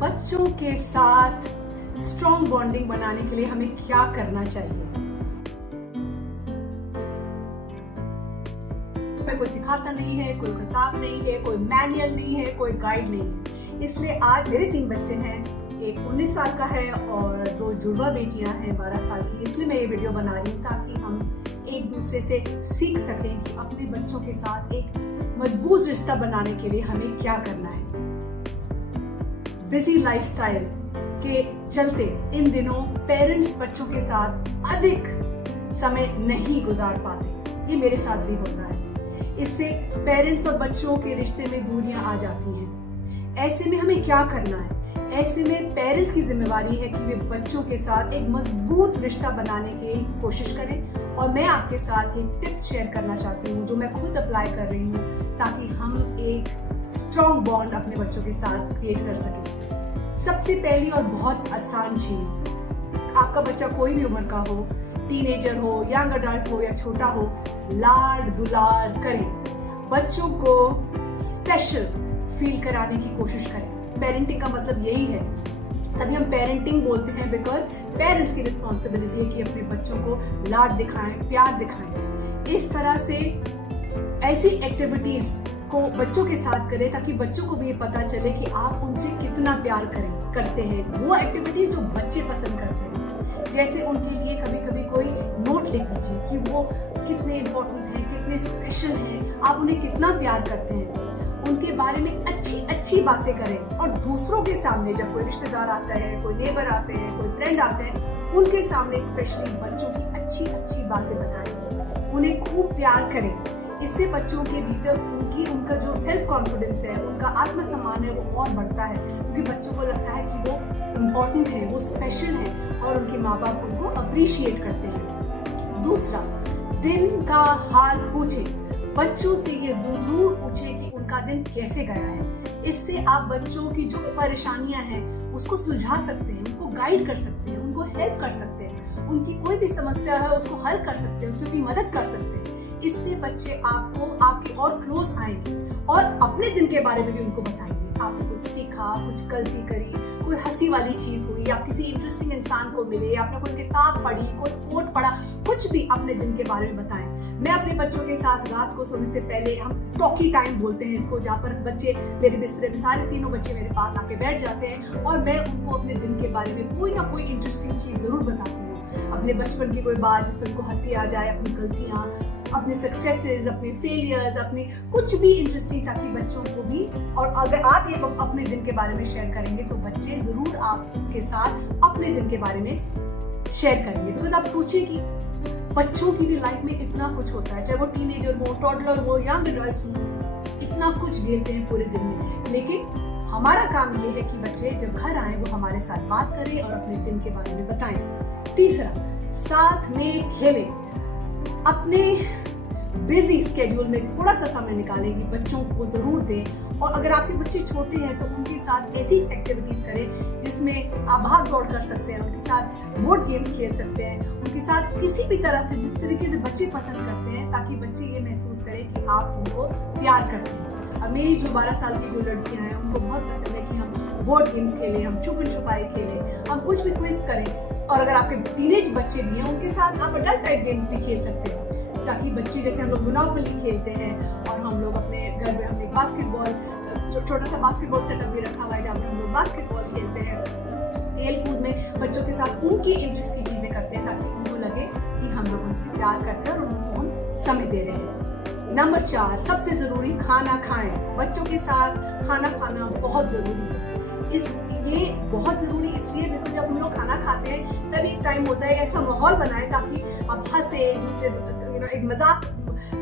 बच्चों के साथ स्ट्रॉन्ग बॉन्डिंग बनाने के लिए हमें क्या करना चाहिए। कोई सिखाता नहीं है, कोई किताब नहीं है, कोई मैनुअल नहीं है, कोई गाइड नहीं है। इसलिए आज मेरे 3 बच्चे हैं, एक 19 साल का है और 2 जुड़वा बेटियां हैं 12 साल की। इसलिए मैं ये वीडियो बना रही हूँ ताकि हम एक दूसरे से सीख सकें कि अपने बच्चों के साथ एक मजबूत रिश्ता बनाने के लिए हमें क्या करना है। बिजी लाइफस्टाइल के चलते इन दिनों पेरेंट्स बच्चों के साथ अधिक समय नहीं गुजार पाते। ये मेरे साथ भी होता है। इससे पेरेंट्स और बच्चों के रिश्ते में दूरियां आ जाती हैं। ऐसे में हमें क्या करना है? ऐसे में पेरेंट्स की जिम्मेवारी है कि वे बच्चों के साथ एक मजबूत रिश्ता बनाने की कोशिश करें। और मैं आपके साथ एक टिप्स शेयर करना चाहती हूँ जो मैं खुद अप्लाई कर रही हूँ ताकि हम एक स्ट्रॉन्ग बॉन्ड अपने बच्चों के साथ क्रिएट कर सकें। सबसे पहली और बहुत आसान चीज, आपका बच्चा कोई भी उम्र का हो, टीनेजर हो, यंग अडल्ट हो या छोटा हो, लाड दुलार करें। बच्चों को स्पेशल फील कराने की कोशिश करें। पेरेंटिंग का मतलब यही है, तभी हम पेरेंटिंग बोलते हैं, बिकॉज पेरेंट्स की रिस्पॉन्सिबिलिटी है कि अपने बच्चों को लाड दिखाएं, प्यार दिखाएं। इस तरह से ऐसी एक्टिविटीज को बच्चों के साथ करें ताकि बच्चों को भी ये पता चले कि आप उनसे कितना प्यार करते हैं। वो एक्टिविटीज जो बच्चे पसंद करते हैं, जैसे उनके लिए कभी कभी कोई नोट लिख दीजिए कि वो कितने इम्पोर्टेंट हैं, कितने स्पेशल हैं, आप उन्हें कितना प्यार करते हैं। उनके बारे में अच्छी अच्छी बातें करें और दूसरों के सामने, जब कोई रिश्तेदार आता है, कोई नेबर आते हैं, कोई फ्रेंड आते हैं, उनके सामने स्पेशली बच्चों की अच्छी अच्छी बातें बताएं, उन्हें खूब प्यार करें। इससे बच्चों के भीतर उनका जो सेल्फ कॉन्फिडेंस है, उनका आत्मसम्मान है, वो और बढ़ता है, क्योंकि बच्चों को लगता है कि वो इम्पोर्टेंट है, वो स्पेशल है और उनके माँ बाप उनको अप्रिशिएट करते हैं। दूसरा, दिन का हाल पूछे। बच्चों से ये जरूर पूछे कि उनका दिन कैसे गया है। इससे आप बच्चों की जो परेशानियां हैं उसको सुलझा सकते हैं, उनको गाइड कर सकते हैं, उनको हेल्प कर सकते हैं, उनकी कोई भी समस्या है उसको हल कर सकते हैं, उसमें भी मदद कर सकते हैं। इससे बच्चे आपके और क्लोज आएंगे और अपने दिन के बारे में भी उनको बताएंगे। आपने कुछ सीखा, कुछ गलती करी, कोई हंसी वाली चीज हुई, आप किसी इंटरेस्टिंग इंसान को मिले, आपने कोई किताब पढ़ी, कोई कोट पढ़ा, कुछ भी अपने दिन के बारे में बताएं। मैं अपने बच्चों के साथ रात को सोने से पहले, हम टॉकी टाइम बोलते हैं इसको, जहाँ पर बच्चे मेरे बिस्तरे में, सारे तीनों बच्चे मेरे पास आके बैठ जाते हैं और मैं उनको अपने दिन के बारे में कोई ना कोई इंटरेस्टिंग चीज जरूर बताती हूँ। अपने बचपन की कोई बात जिससे उनको हंसी आ जाए, अपनी गलतियां, अपने सक्सेसेस, अपने फेलियर्स, अपने कुछ भी इंटरेस्टिंग, ताकि बच्चों को भी, और अगर आप ये अपने दिन के बारे में शेयर करेंगे तो बच्चे जरूर आपके साथ अपने दिन के बारे में शेयर करेंगे। बिकॉज आप सोचिए कि बच्चों की भी लाइफ में इतना कुछ होता है, चाहे वो टीनेजर हो, टॉडलर हो, यंग एडल्ट्स हो, इतना कुछ झेलते हैं पूरे दिन में। लेकिन हमारा काम ये है कि बच्चे जब घर आए वो हमारे साथ बात करें और अपने दिन के बारे में बताएं। तीसरा, साथ में खेलें। अपने बिजी स्केड्यूल में थोड़ा सा समय निकालें कि बच्चों को जरूर दें। और अगर आपके बच्चे छोटे हैं तो उनके साथ ऐसी एक्टिविटीज करें जिसमें आप भाग दौड़ कर सकते हैं, उनके साथ बोर्ड गेम्स खेल सकते हैं, उनके साथ किसी भी तरह से जिस तरीके से बच्चे पसंद करते हैं, ताकि बच्चे ये महसूस करें कि आप उनको प्यार करते हैं। अब मेरी जो 12 साल की जो लड़कियां हैं उनको बहुत पसंद है कि हम बोर्ड गेम्स खेलें, हम छुपन छुपाई खेलें, हम कुछ भी क्विज करें। और अगर आपके टीनेज बच्चे भी हैं उनके साथ आप अडल्ट टाइप गेम्स भी खेल सकते हैं, ताकि बच्चे, जैसे हम लोग मोनोपोली खेलते हैं और हम लोग अपने घर में हमने बास्केटबॉल, छोटा सा बास्केटबॉल सेटअप भी रखा हुआ है जहाँ पे हम लोग बास्केटबॉल खेलते हैं। खेल कूद में बच्चों के साथ उनकी इंटरेस्ट की चीजें करते हैं ताकि उनको लगे कि हम लोग उनसे प्यार करते हैं और उनको हम समय दे रहे हैं। नंबर 4, सबसे जरूरी, खाना खाएं। बच्चों के साथ खाना खाना बहुत जरूरी है। ये बहुत जरूरी इसलिए बिकॉज जब हम लोग खाना खाते हैं तब एक टाइम होता है, ऐसा माहौल बनाए ताकि आप हंसे, एक दूसरे, एक मजाक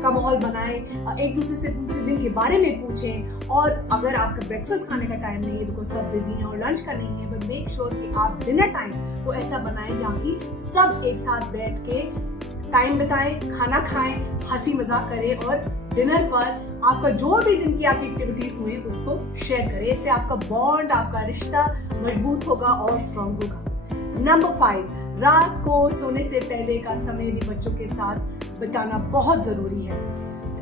का माहौल बनाए, एक दूसरे से दिन के बारे में पूछें। और अगर आपका ब्रेकफास्ट खाने का टाइम नहीं है, बिकॉज सब बिजी हैं, और लंच का नहीं है, बट मेक श्योर कि आप डिनर टाइम को ऐसा बनाएं जहाँ की सब एक साथ बैठ के टाइम बिताएं, खाना खाएं, हंसी मजाक करें और डिनर पर आपका जो भी दिन की आपकी एक्टिविटीज हुई उसको शेयर करें। इससे आपका बॉन्ड, आपका रिश्ता मजबूत होगा और स्ट्रॉन्ग होगा। नंबर 5, रात को सोने से पहले का समय भी बच्चों के साथ बिताना बहुत जरूरी है।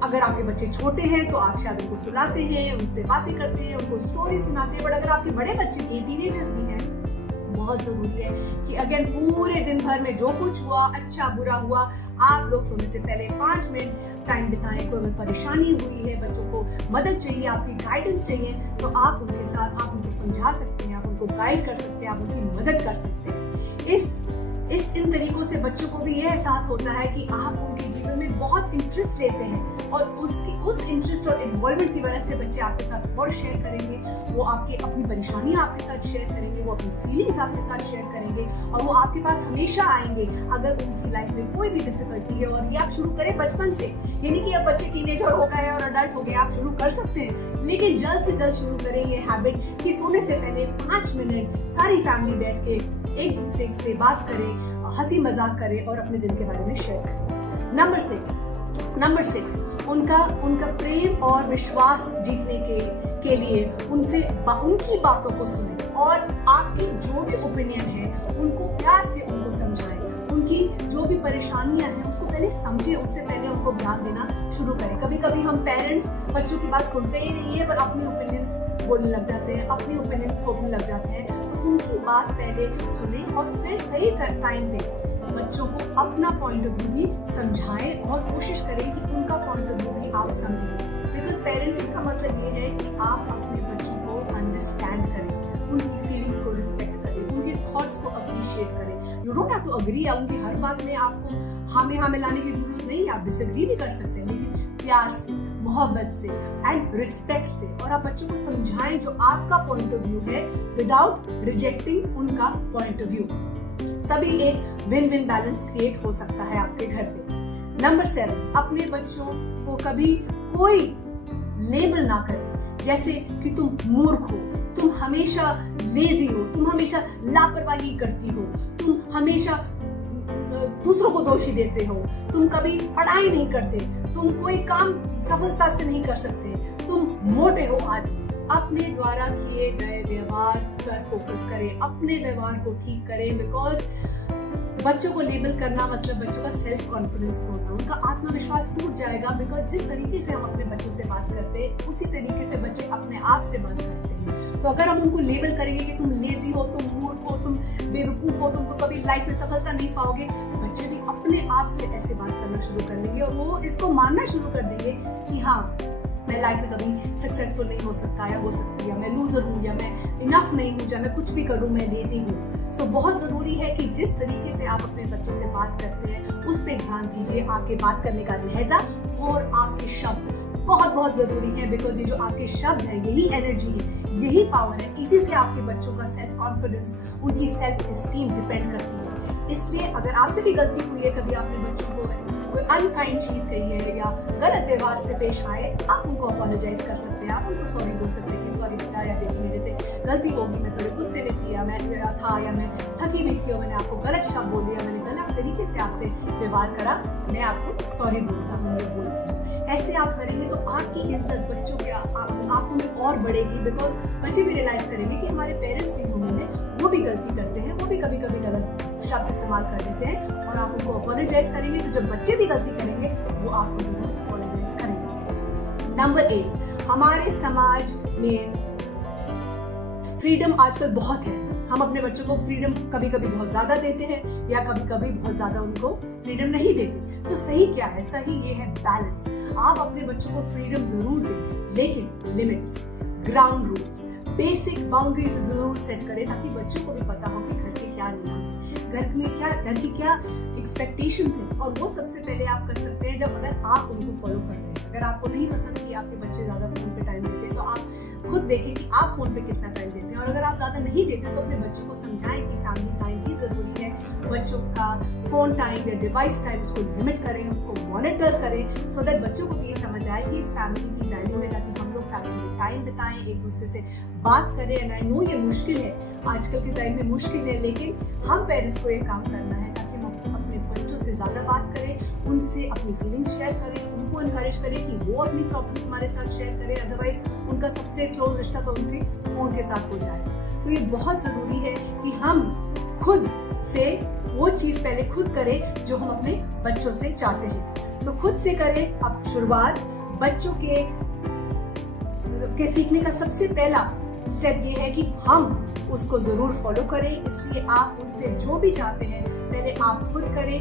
अगर आपके बच्चे छोटे हैं तो आप शायद उनको सुलाते हैं, उनसे बातें करते हैं, उनको स्टोरी सुनाते हैं। बट अगर आपके बड़े बच्चे हैं, टीनेजर्स भी हैं, बहुत जरूरी है कि अगेन पूरे दिन भर में जो कुछ हुआ, अच्छा बुरा हुआ, आप लोग सोने से पहले 5 मिनट टाइम बिताएं। कोई परेशानी हुई है, बच्चों को मदद चाहिए, आपकी गाइडेंस चाहिए, तो आप उनके साथ, आप उनको समझा सकते हैं, आप उनको गाइड कर सकते हैं, आप उनकी मदद कर सकते हैं। इन तरीकों से बच्चों को भी ये एहसास होता है कि आप उनके जीवन में बहुत इंटरेस्ट लेते हैं और उस इंटरेस्ट और इन्वॉल्वमेंट की वजह से बच्चे आपके साथ और शेयर करेंगे, वो आपकी अपनी परेशानियां आपके साथ शेयर करेंगे, वो अपनी फीलिंग्स आपके साथ शेयर करेंगे और वो आपके पास हमेशा आएंगे अगर उनकी लाइफ में कोई भी डिफिकल्टी है। और ये आप शुरू करें बचपन से, यानी कि अब बच्चे टीनेजर हो गए और अडल्ट हो गए, आप शुरू कर सकते हैं, लेकिन जल्द से जल्द शुरू करें ये हैबिट कि सोने से पहले 5 मिनट सारी फैमिली बैठ के एक दूसरे से बात करें, हंसी मजाक करें और अपने दिन के बारे में शेयर करें। नंबर 6 उनका प्रेम और विश्वास जीतने के लिए उनकी बातों को सुनें और आपकी जो भी ओपिनियन है उनको प्यार से उनको समझाएं। उनकी जो भी परेशानियां हैं उसको पहले समझें, उससे पहले उनको ज्ञान देना शुरू करें। कभी कभी हम पेरेंट्स बच्चों की बात सुनते ही नहीं है, पर अपनी ओपिनियंस बोलने लग जाते हैं, अपनी ओपिनियंस थोपने लग जाते हैं। तो उनकी बात पहले सुने और फिर सही टाइम पे बच्चों को अपना पॉइंट ऑफ व्यू भी समझाएं और कोशिश करें कि उनका पॉइंट ऑफ व्यू भी आप समझें। बिकॉज पेरेंटिंग का मतलब ये है कि आप अपने बच्चों को अंडरस्टैंड करें, उनकी फीलिंग्स को रिस्पेक्ट करें, उनके थॉट्स को अप्रिशिएट करें। You don't have to agree, उनकी हर बात में आपको हाँ लाने की जरूरत नहीं है, आप डिसएग्री भी कर सकते हैं, लेकिन प्यार से, मोहब्बत से एंड रिस्पेक्ट से। और आप बच्चों को समझाएं जो आपका पॉइंट ऑफ व्यू है विदाउट रिजेक्टिंग उनका पॉइंट ऑफ व्यू। तभी एक विन विन बैलेंस क्रिएट हो सकता है आपके घर पे। नंबर 7, अपने बच्चों को कभी कोई लेबल ना करें, जैसे कि तुम मूर्ख हो, तुम हमेशा लेजी हो, तुम हमेशा लापरवाही करती हो, तुम हमेशा दूसरों को दोषी देते हो, तुम कभी पढ़ाई नहीं करते, तुम कोई काम सफलता से नहीं कर सकते, तुम मोटे हो आदि। अपने द्वारा किए गए व्यवहार पर फोकस करें, अपने व्यवहार को ठीक करें। बिकॉज बच्चों को लेबल करना मतलब बच्चों का सेल्फ कॉन्फिडेंस तोड़ना, उनका आत्मविश्वास टूट जाएगा। बिकॉज जिस तरीके से हम अपने बच्चों से बात करते हैं उसी तरीके से बच्चे अपने आप से बात करते हैं। तो अगर हम उनको लेबल करेंगे कि तुम लेजी हो, तुम मूर्ख हो, तुम बेवकूफ हो, तुम तो कभी लाइफ में सफलता नहीं पाओगे, बच्चे भी अपने आप से ऐसे बात करना शुरू कर देंगे और वो इसको मानना शुरू कर देंगे कि हाँ, मैं लाइफ में कभी सक्सेसफुल नहीं हो सकता या हो सकती है, मैं लूजर हूँ या मैं इनफ नहीं हूँ, या मैं कुछ भी करूँ मैं लेजी हूँ। सो बहुत जरूरी है कि जिस तरीके से आप अपने बच्चों से बात करते हैं उस पर ध्यान दीजिए। आपके बात करने का लहजा और आपके शब्द बहुत जरूरी है। बिकॉज ये जो आपके शब्द है यही एनर्जी है, यही पावर है, इसी से आपके बच्चों का सेल्फ कॉन्फिडेंस, उनकी सेल्फ एस्टीम डिपेंड करती है। इसलिए अगर आपसे भी गलती हुई है, कभी आपने बच्चों को कोई अनकाइंड चीज कही है या गलत व्यवहार से पेश आए, आप उनको अपोलोजाइज कर सकते हैं, आप उनको सॉरी बोल सकते हैं कि सॉरी बेटा या बेटी, मेरे से गलती होगी, मैं थोड़े गुस्से में थी या मैं था या मैं थकी हुई थी और मैंने आपको गलत शब्द बोल दिया, मैंने गलत तरीके से आपसे व्यवहार करा, मैं आपको सॉरी बोलता हूँ या बोलती हूँ। ऐसे आप करेंगे तो आपकी इज्जत बच्चों के आंखों में और बढ़ेगी। बिकॉज बच्चे भी रियलाइज करेंगे कि हमारे पेरेंट्स भी ह्यूमन है, वो भी गलती करते हैं, वो भी कभी कभी गलत शब्द इस्तेमाल कर देते हैं और आप उनको अपोलोजाइज करेंगे। तो जब बच्चे भी गलती करेंगे वो आपको भी अपोलोजाइज करेंगे। नंबर 8, हमारे समाज में फ्रीडम आजकल बहुत है। हम अपने बच्चों को फ्रीडम कभी कभी बहुत ज्यादा देते हैं या कभी कभी बहुत ज्यादा उनको फ्रीडम नहीं देते। तो सही क्या है? सही ये है बैलेंस। आप अपने बच्चों को फ्रीडम जरूर दें, लेकिन limits, ground rules, basic boundaries जरूर सेट करें ताकि बच्चों को भी पता हो कि घर के क्या नियम है, घर की क्या एक्सपेक्टेशंस हैं। और वो सबसे पहले आप कर सकते हैं जब अगर आप उनको फॉलो कर रहे हैं। अगर आपको नहीं पसंद कि आपके बच्चे ज्यादा फोन पे टाइम देते हैं तो आप खुद देखें कि आप फोन पे कितना टाइम देते हैं। और अगर आप ज्यादा नहीं देते तो अपने बच्चों को समझाएं कि फैमिली टाइम भी जरूरी है। बच्चों का फोन टाइम या डिवाइस टाइम उसको लिमिट करें, उसको मॉनिटर करें, सो दैट बच्चों को भी ये समझ आए कि फैमिली की वैल्यू है, ताकि हम लोग फैमिली में टाइम बिताएं, एक दूसरे से बात करें। एंड आई नो ये मुश्किल है, आजकल के टाइम में मुश्किल है, लेकिन हम पेरेंट्स को ये काम करना है ताकि हम अपने बच्चों से ज्यादा बात करें, उनसे अपनी फीलिंग्स शेयर करें, उनको एनकरेज करें कि वो अपनी प्रॉब्लम्स हमारे साथ शेयर करें। अदरवाइज उनका सबसे क्लोज रिश्ता तो उनके फोन के साथ हो जाएगा। तो ये बहुत जरूरी है कि हम खुद से वो चीज पहले खुद करें जो हम अपने बच्चों से चाहते हैं। सो खुद से करें अब शुरुआत। बच्चों के सीखने का सबसे पहला स्टेप ये है कि हम उसको जरूर फॉलो करें, इसलिए आप उनसे जो भी चाहते हैं पहले आप खुद करें,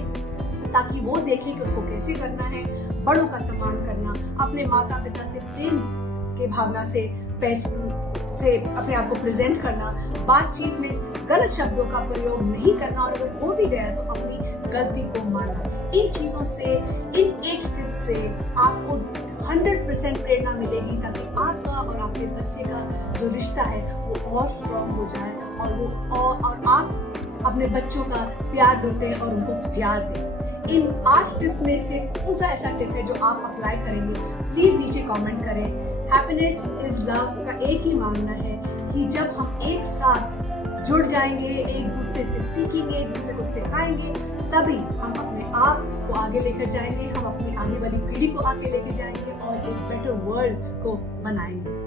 ताकि वो देखें कि उसको कैसे करना है। बड़ों का सम्मान करना, अपने माता पिता से प्रेम के भावना से अपने आप को प्रेजेंट करना, बातचीत में गलत शब्दों का प्रयोग नहीं करना, और अगर हो भी गया तो अपनी गलती को मानना। इन चीजों से, इन 8 टिप्स से आपको 100% प्रेरणा मिलेगी, ताकि आपका और आपके बच्चे का जो रिश्ता है वो और स्ट्रॉन्ग हो जाए, और आप अपने बच्चों का प्यार लौटें और उनको प्यार दें। इन 8 टिप्स में से कौन सा ऐसा टिप है जो आप अप्लाई करेंगे, प्लीज नीचे कमेंट करें। हैप्पीनेस इज लव का एक ही मानना है कि जब हम एक साथ जुड़ जाएंगे, एक दूसरे से सीखेंगे, एक दूसरे को सिखाएंगे, तभी हम अपने आप को आगे लेकर जाएंगे, हम अपनी आगे वाली पीढ़ी को आगे लेकर जाएंगे और एक बेटर वर्ल्ड को बनाएंगे।